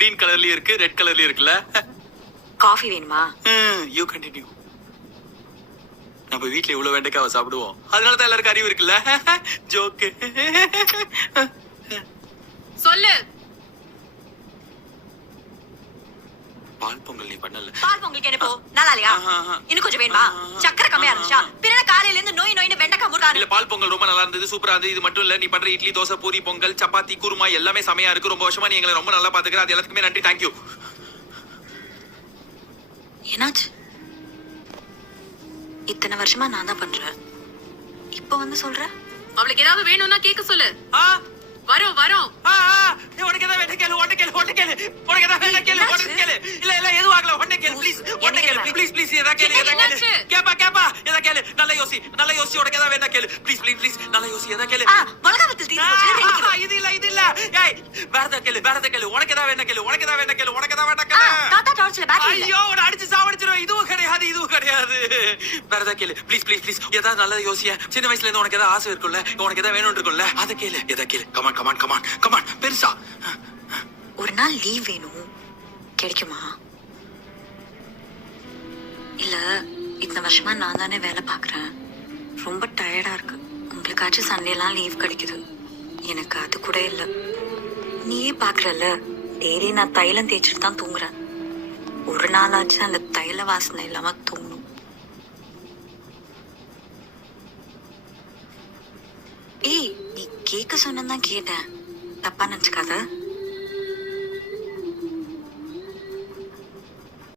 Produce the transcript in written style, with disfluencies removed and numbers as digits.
Green கலர்லயும் இருக்கு, red கலர்லயும் இருக்குல்ல. காஃபி வேணுமா? You continue. நம்ம வீட்ல இவ்வளவு வெண்டைக்காவை சாப்பிடுவோம், அதனாலதான் எல்லாருக்கும் அறிவு இருக்குல்ல. ஜோக்கு. சொல்லு. பால் பொங்கல் நீ பண்ணல. பால் பொங்கலுக்கு என்ன போ? நல்லா இல்லையா? இன்னும் கொஞ்சம் வேணுமா? சக்கரை கம்மியா இருந்துச்சா? பின்ன காலையில இருந்து நோய் நோயின்னு வெண்டைக்காய் முருகானு. இல்ல, பால் பொங்கல் ரொம்ப நல்லா இருந்தது, சூப்பரா இருந்தது. இது மட்டும் இல்ல, நீ பண்ற இட்லி, தோசை, பூரி, பொங்கல், சப்பாத்தி, குருமா எல்லாமே செமையா இருக்கு. ரொம்ப வருஷமா நீ எங்களை ரொம்ப நல்லா பாத்துக்கிற. அது எல்லாத்துக்குமே நன்றி. தேங்க்யூ. என்னாச்சு? இத்தனை வருஷமா நான் தான் பண்றேன், இப்ப வந்து சொல்ற? அவளுக்கு ஏதாவது வேணும்னா கேட்க சொல்லு. வரோம் வரோம். உனக்கு ஏதாவது வேணும் கேளு, உடனே கேளு, உடனே கேளு. உனக்கு ஏதாவது வேணும் கேளு, உடனே கேளு. இல்ல இல்ல, எதுவும் ஆகல, உடனே கேளு ப்ளீஸ். உடனே கேளு ப்ளீஸ் ப்ளீஸ். ஏதா கேளு, ஏதா கேளு. கேப்பா கேப்பா, ஏதா கேளு. நல்ல யோசி, நல்ல யோசி. உனக்கு ஏதாவது வேணும் கேளு ப்ளீஸ் ப்ளீஸ் ப்ளீஸ். நல்ல யோசி, ஏதா கேளு. மிளகா வத்தல் தீந்து போச்சு. இது இல்ல, இது இல்ல. ஏய், வேற ஏதா கேளு, வேற ஏதா கேளு. உனக்கு ஏதாவது வேணும் கேளு, உனக்கு ஏதாவது வேணும் கேளு, உனக்கு ஏதாவது வேணும் கேளு. தாத்தா டார்ச்ல பேட்டரி இல்ல. ஐயோ, உன்னை அடிச்சு சாவடிச்சிரும். இதுவும் கிடையாது, இதுவும் கிடையாது. வேற ஏதா கேளு ப்ளீஸ் ப்ளீஸ் ப்ளீஸ். ஏதாவது நல்ல யோசியா. சின்ன வயசுல இருந்து உனக்கு ஏதாவது ஆசை இருக்குல்ல, உனக்கு ஏதாவது வேணும் இருக்குல்ல, அத கேளு. ஏதா கேளு. Come on come on come on come on. பெருசா ஒரு நாள் லீவ் வேணும், கிடைக்குமா? இல்ல, இத்தனை வருஷமா நான் தானே வேலை பாக்குறேன், ரொம்ப டயர்டா இருக்கு. உங்களுக்காச்சும் சண்டே எல்லாம் லீவ் கிடைக்குது, எனக்கு அது கூட இல்ல. நீயே பாக்குறல்ல, டெய்லி நான் தைலம் தேய்ச்சிட்டு தான் தூங்குறேன். ஒரு நாளாச்சும் அந்த தைல வாசனை இல்லாம தூங்கணும். ஏய், நீ கேட்க சொன்னதான் கேட்டேன், தப்பா நினைச்சுக்காத.